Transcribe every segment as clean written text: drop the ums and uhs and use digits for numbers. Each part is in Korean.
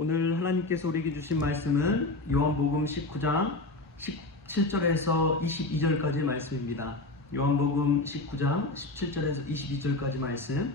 오늘 하나님께서 우리에게 주신 말씀은 요한복음 19장 17절에서 22절까지의 말씀입니다. 요한복음 19장 17절에서 22절까지 말씀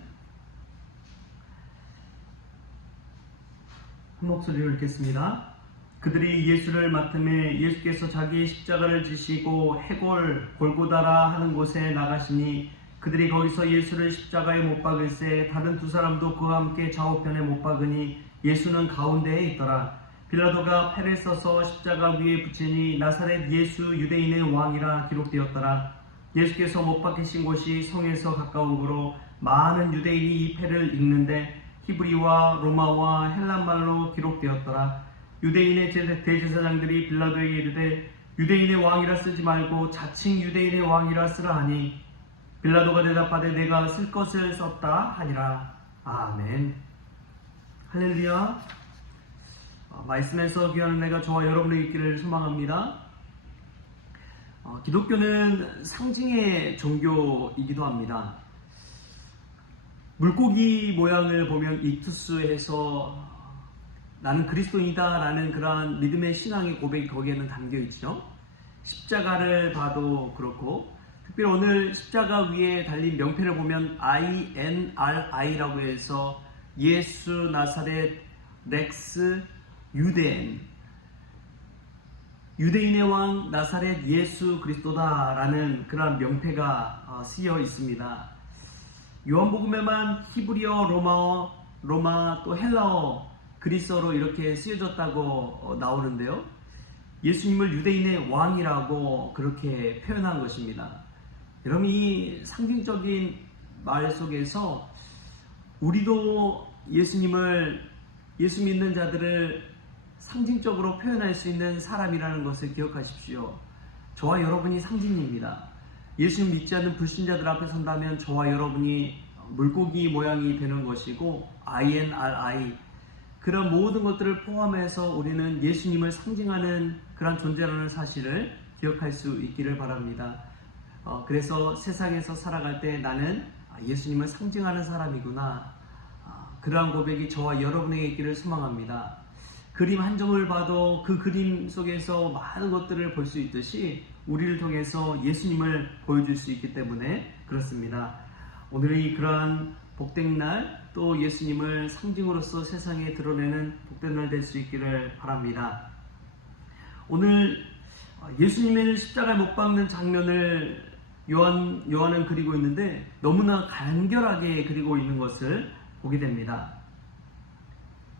한 목소리로 읽겠습니다. 그들이 예수를 맡음에 예수께서 자기의 십자가를 지시고 해골 골고다라 하는 곳에 나가시니 그들이 거기서 예수를 십자가에 못 박을새 다른 두 사람도 그와 함께 좌우편에 못 박으니 예수는 가운데에 있더라. 빌라도가 패를 써서 십자가 위에 붙이니 나사렛 예수 유대인의 왕이라 기록되었더라. 예수께서 못 박히신 곳이 성에서 가까운 고로 많은 유대인이 이 패를 읽는데 히브리와 로마와 헬란말로 기록되었더라. 유대인의 대제사장들이 빌라도에게 이르되 유대인의 왕이라 쓰지 말고 자칭 유대인의 왕이라 쓰라 하니 빌라도가 대답하되 내가 쓸 것을 썼다 하니라. 아멘. 할렐루야. 말씀에서 귀한 은혜가 저와 여러분에게 있기를 소망합니다. 기독교는 상징의 종교이기도 합니다. 물고기 모양을 보면 이투스해서 나는 그리스도인이다 라는 그러한 믿음의 신앙의 고백이 거기에는 담겨있죠. 십자가를 봐도 그렇고 특별히 오늘 십자가 위에 달린 명패를 보면 INRI라고 해서 예수 나사렛 렉스 유대인, 유대인의 왕 나사렛 예수 그리스도다 라는 그러한 명패가 쓰여 있습니다. 요한복음에만 히브리어, 로마 또 헬라어, 그리스어로 이렇게 쓰여졌다고 나오는데요. 예수님을 유대인의 왕이라고 그렇게 표현한 것입니다. 여러분, 이 상징적인 말 속에서 우리도 예수 믿는 자들을 상징적으로 표현할 수 있는 사람이라는 것을 기억하십시오. 저와 여러분이 상징입니다. 예수 믿지 않는 불신자들 앞에 선다면 저와 여러분이 물고기 모양이 되는 것이고 INRI 그런 모든 것들을 포함해서 우리는 예수님을 상징하는 그런 존재라는 사실을 기억할 수 있기를 바랍니다. 그래서 세상에서 살아갈 때 나는 예수님을 상징하는 사람이구나. 그러한 고백이 저와 여러분에게 있기를 소망합니다. 그림 한 점을 봐도 그 그림 속에서 많은 것들을 볼 수 있듯이 우리를 통해서 예수님을 보여줄 수 있기 때문에 그렇습니다. 오늘이 그러한 복된 날, 또 예수님을 상징으로서 세상에 드러내는 복된 날 될 수 있기를 바랍니다. 오늘 예수님을 십자가에 못 박는 장면을 요한은 그리고 있는데 너무나 간결하게 그리고 있는 것을 보게 됩니다.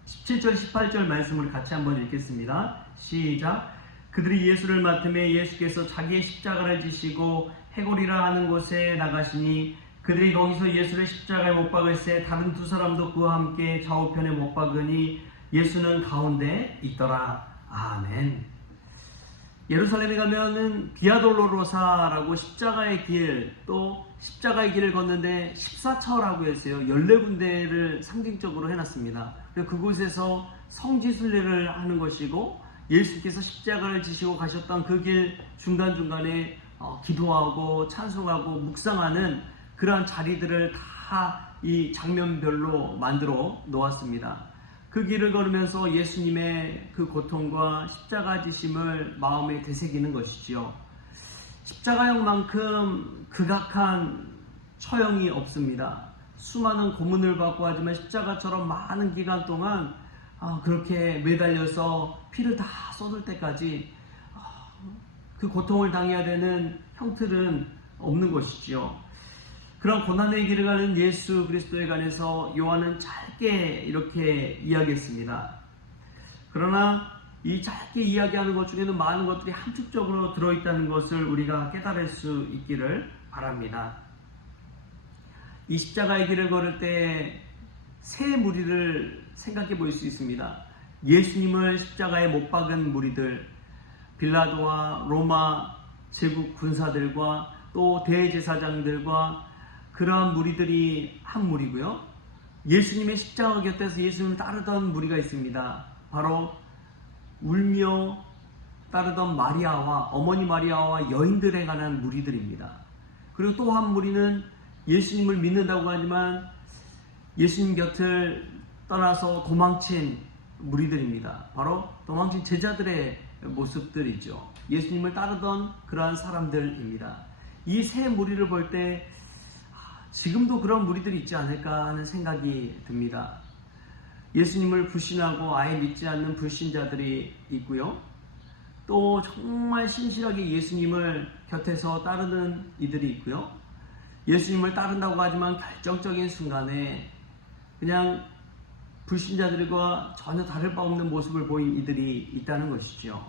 17절 18절 말씀을 같이 한번 읽겠습니다. 시작. 그들이 예수를 맡음에 예수께서 자기의 십자가를 지시고 해골이라 하는 곳에 나가시니 그들이 거기서 예수를 십자가에 못 박을새 다른 두 사람도 그와 함께 좌우편에 못 박으니 예수는 가운데 있더라. 아멘. 예루살렘에 가면은 비아돌로로사라고 십자가의 길, 또 십자가의 길을 걷는데 14차라고 했어요. 14군데를 상징적으로 해놨습니다. 그곳에서 성지순례를 하는 것이고 예수께서 십자가를 지시고 가셨던 그 길 중간중간에 기도하고 찬송하고 묵상하는 그러한 자리들을 다 이 장면별로 만들어 놓았습니다. 그 길을 걸으면서 예수님의 그 고통과 십자가 지심을 마음에 되새기는 것이지요. 십자가형만큼 극악한 처형이 없습니다. 수많은 고문을 받고 하지만 십자가처럼 많은 기간 동안 그렇게 매달려서 피를 다 쏟을 때까지 그 고통을 당해야 되는 형틀은 없는 것이지요. 그런 고난의 길을 가는 예수 그리스도에 관해서 요한은 짧게 이렇게 이야기했습니다. 그러나 이 짧게 이야기하는 것 중에는 많은 것들이 함축적으로 들어있다는 것을 우리가 깨달을 수 있기를 바랍니다. 이 십자가의 길을 걸을 때 세 무리를 생각해 볼 수 있습니다. 예수님을 십자가에 못 박은 무리들, 빌라도와 로마 제국 군사들과 또 대제사장들과 그러한 무리들이 한 무리고요. 예수님의 십자가 곁에서 예수님을 따르던 무리가 있습니다. 바로 울며 따르던 마리아와 어머니 마리아와 여인들에 관한 무리들입니다. 그리고 또 한 무리는 예수님을 믿는다고 하지만 예수님 곁을 떠나서 도망친 무리들입니다. 바로 도망친 제자들의 모습들이죠. 예수님을 따르던 그러한 사람들입니다. 이 세 무리를 볼 때 지금도 그런 무리들이 있지 않을까 하는 생각이 듭니다. 예수님을 불신하고 아예 믿지 않는 불신자들이 있고요. 또 정말 신실하게 예수님을 곁에서 따르는 이들이 있고요. 예수님을 따른다고 하지만 결정적인 순간에 그냥 불신자들과 전혀 다를 바 없는 모습을 보인 이들이 있다는 것이죠.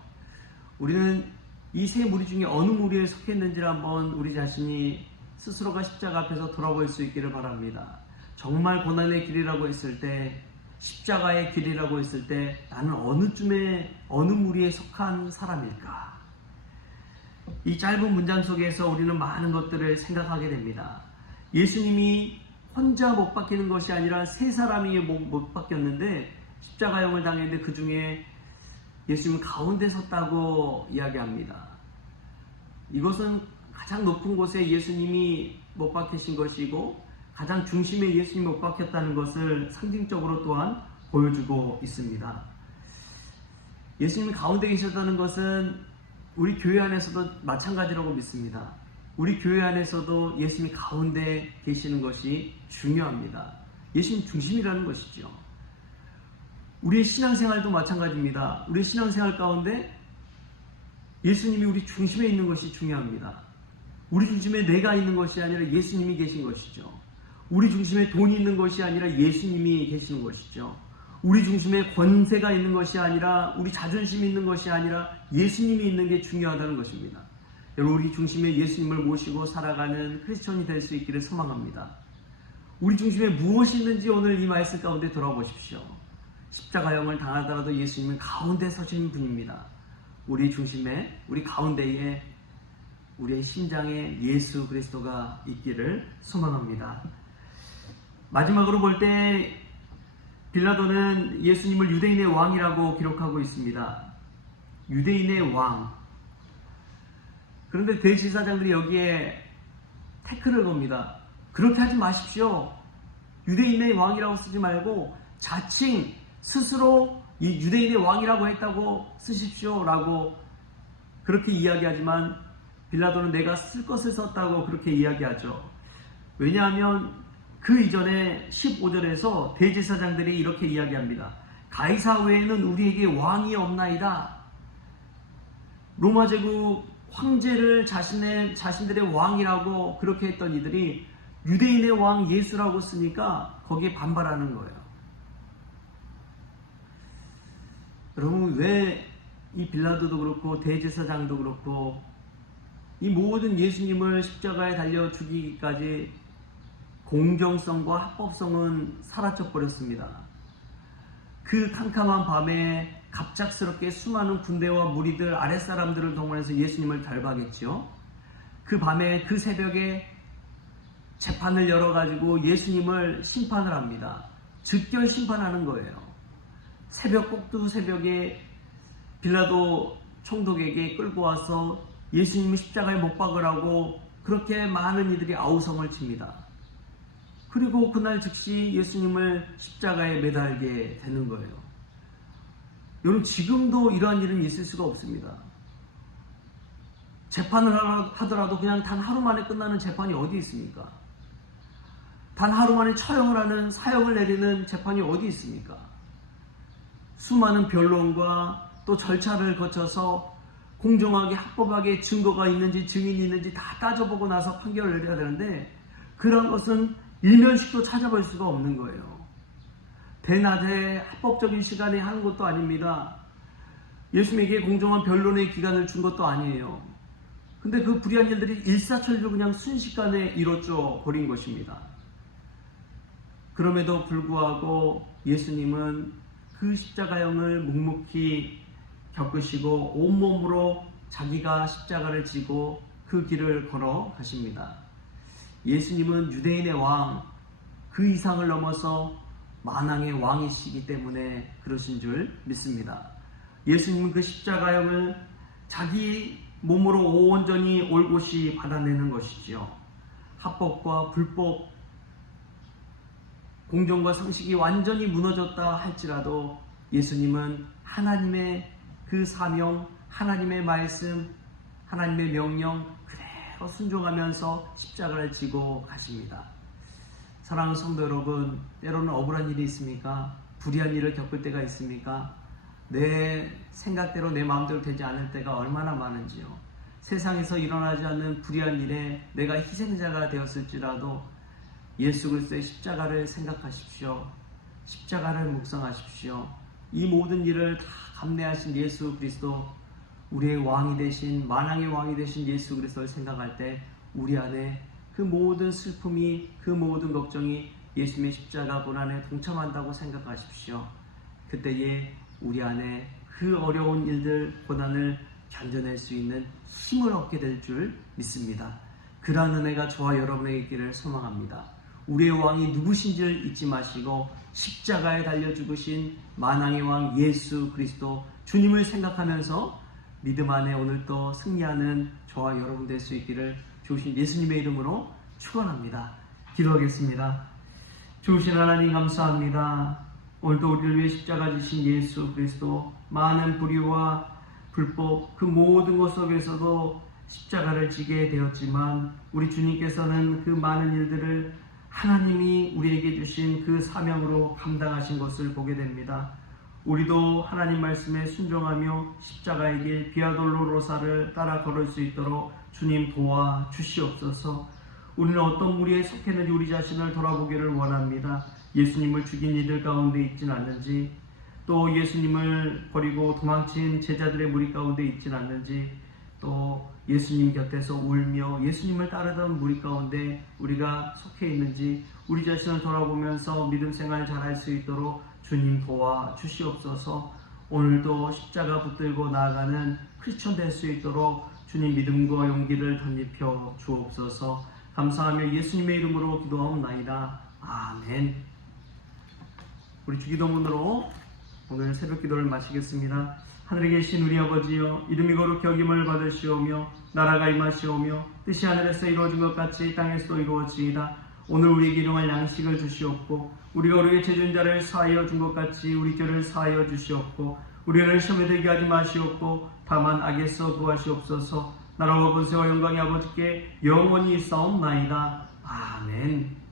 우리는 이 세 무리 중에 어느 무리에 속했는지를 한번 우리 자신이 스스로가 십자가 앞에서 돌아볼 수 있기를 바랍니다. 정말 고난의 길이라고 했을 때, 십자가의 길이라고 했을 때 나는 어느 무리에 속한 사람일까? 이 짧은 문장 속에서 우리는 많은 것들을 생각하게 됩니다. 예수님이 혼자 못 박히는 것이 아니라 세 사람이 못 박혔는데 십자가형을 당했는데 그 중에 예수님은 가운데 섰다고 이야기합니다. 이것은 가장 높은 곳에 예수님이 못 박히신 것이고 가장 중심에 예수님이 못 박혔다는 것을 상징적으로 또한 보여주고 있습니다. 예수님이 가운데 계셨다는 것은 우리 교회 안에서도 마찬가지라고 믿습니다. 우리 교회 안에서도 예수님이 가운데 계시는 것이 중요합니다. 예수님 중심이라는 것이죠. 우리의 신앙생활도 마찬가지입니다. 우리의 신앙생활 가운데 예수님이 우리 중심에 있는 것이 중요합니다. 우리 중심에 내가 있는 것이 아니라 예수님이 계신 것이죠. 우리 중심에 돈이 있는 것이 아니라 예수님이 계시는 것이죠. 우리 중심에 권세가 있는 것이 아니라, 우리 자존심이 있는 것이 아니라 예수님이 있는 게 중요하다는 것입니다. 여러분, 우리 중심에 예수님을 모시고 살아가는 크리스천이 될 수 있기를 소망합니다. 우리 중심에 무엇이 있는지 오늘 이 말씀 가운데 돌아보십시오. 십자가형을 당하더라도 예수님은 가운데 서시는 분입니다. 우리 중심에, 우리 가운데에 우리의 심장에 예수 그리스도가 있기를 소망합니다. 마지막으로 볼 때 빌라도는 예수님을 유대인의 왕이라고 기록하고 있습니다. 유대인의 왕. 그런데 대제사장들이 여기에 태클을 겁니다. 그렇게 하지 마십시오. 유대인의 왕이라고 쓰지 말고 자칭 스스로 이 유대인의 왕이라고 했다고 쓰십시오 라고 그렇게 이야기하지만 빌라도는 내가 쓸 것을 썼다고 그렇게 이야기하죠. 왜냐하면 그 이전에 15절에서 대제사장들이 이렇게 이야기합니다. 가이사 외에는 우리에게 왕이 없나이다. 로마 제국 황제를 자신들의 왕이라고 그렇게 했던 이들이 유대인의 왕 예수라고 쓰니까 거기에 반발하는 거예요. 여러분, 왜 이 빌라도도 그렇고 대제사장도 그렇고 이 모든 예수님을 십자가에 달려 죽이기까지 공정성과 합법성은 사라져 버렸습니다. 그 캄캄한 밤에 갑작스럽게 수많은 군대와 무리들, 아랫사람들을 동원해서 예수님을 달박했죠. 그 밤에, 그 새벽에 재판을 열어가지고 예수님을 심판을 합니다. 즉결 심판하는 거예요. 새벽 꼭두 새벽에 빌라도 총독에게 끌고 와서 예수님을 십자가에 못 박으라고 그렇게 많은 이들이 아우성을 칩니다. 그리고 그날 즉시 예수님을 십자가에 매달게 되는 거예요. 여러분, 지금도 이러한 일은 있을 수가 없습니다. 재판을 하더라도 그냥 단 하루 만에 끝나는 재판이 어디 있습니까? 단 하루 만에 처형을 하는, 사형을 내리는 재판이 어디 있습니까? 수많은 변론과 또 절차를 거쳐서 공정하게 합법하게 증거가 있는지 증인이 있는지 다 따져보고 나서 판결을 내려야 되는데 그런 것은 일면식도 찾아볼 수가 없는 거예요. 대낮에 합법적인 시간에 하는 것도 아닙니다. 예수님에게 공정한 변론의 기간을 준 것도 아니에요. 근데 그 불의한 일들이 일사천리로 그냥 순식간에 이루어져 버린 것입니다. 그럼에도 불구하고 예수님은 그 십자가형을 묵묵히 겪으시고 온몸으로 자기가 십자가를 지고 그 길을 걸어가십니다. 예수님은 유대인의 왕, 그 이상을 넘어서 만왕의 왕이시기 때문에 그러신 줄 믿습니다. 예수님은 그 십자가형을 자기 몸으로 온전히 올곧이 받아내는 것이지요. 합법과 불법, 공정과 상식이 완전히 무너졌다 할지라도 예수님은 하나님의 그 사명, 하나님의 말씀, 하나님의 명령 그대로 순종하면서 십자가를 지고 가십니다. 사랑하는 성도 여러분, 때로는 억울한 일이 있습니까? 불의한 일을 겪을 때가 있습니까? 내 생각대로 내 마음대로 되지 않을 때가 얼마나 많은지요. 세상에서 일어나지 않는 불의한 일에 내가 희생자가 되었을지라도 예수 그리스도의 십자가를 생각하십시오. 십자가를 묵상하십시오. 이 모든 일을 다 감내하신 예수 그리스도, 우리의 왕이 되신, 만왕의 왕이 되신 예수 그리스도를 생각할 때 우리 안에 그 모든 슬픔이, 그 모든 걱정이 예수님의 십자가 고난에 동참한다고 생각하십시오. 그때에 우리 안에 그 어려운 일들, 고난을 견뎌낼 수 있는 힘을 얻게 될 줄 믿습니다. 그러한 은혜가 저와 여러분에게 있기를 소망합니다. 우리의 왕이 누구신지를 잊지 마시고 십자가에 달려 죽으신 만왕의 왕 예수 그리스도 주님을 생각하면서 믿음 안에 오늘도 승리하는 저와 여러분 될 수 있기를 주신 예수님의 이름으로 축원합니다. 기도하겠습니다. 주신 하나님 감사합니다. 오늘도 우리를 위해 십자가 지신 예수 그리스도, 많은 불의와 불법 그 모든 것 속에서도 십자가를 지게 되었지만 우리 주님께서는 그 많은 일들을 하나님이 우리에게 주신 그 사명으로 감당하신 것을 보게 됩니다. 우리도 하나님 말씀에 순종하며 십자가의 길 비아돌로로사를 따라 걸을 수 있도록 주님 도와 주시옵소서. 우리는 어떤 무리에 속했는지 우리 자신을 돌아보기를 원합니다. 예수님을 죽인 이들 가운데 있진 않는지, 또 예수님을 버리고 도망친 제자들의 무리 가운데 있진 않는지, 또 예수님 곁에서 울며 예수님을 따르던 무리 가운데 우리가 속해 있는지 우리 자신을 돌아보면서 믿음 생활 잘할 수 있도록 주님 도와 주시옵소서. 오늘도 십자가 붙들고 나아가는 크리스천 될 수 있도록 주님 믿음과 용기를 덧입혀 주옵소서. 감사하며 예수님의 이름으로 기도하옵나이다. 아멘. 우리 주기도문으로 오늘 새벽 기도를 마치겠습니다. 하늘에 계신 우리 아버지여, 이름이 거룩히 여김을 받으시오며 나라가 임하시오며 뜻이 하늘에서 이루어진 것 같이 땅에서도 이루어지이다. 오늘 우리에게 일용할 양식을 주시옵고 우리가 우리의 죄진 자를 사하여 준 것 같이 우리 죄를 사하여 주시옵고 우리를 시험에 들게 하지 마시옵고 다만 악에서 구하시옵소서. 나라와 권세와 영광이 아버지께 영원히 있사옵나이다. 아멘.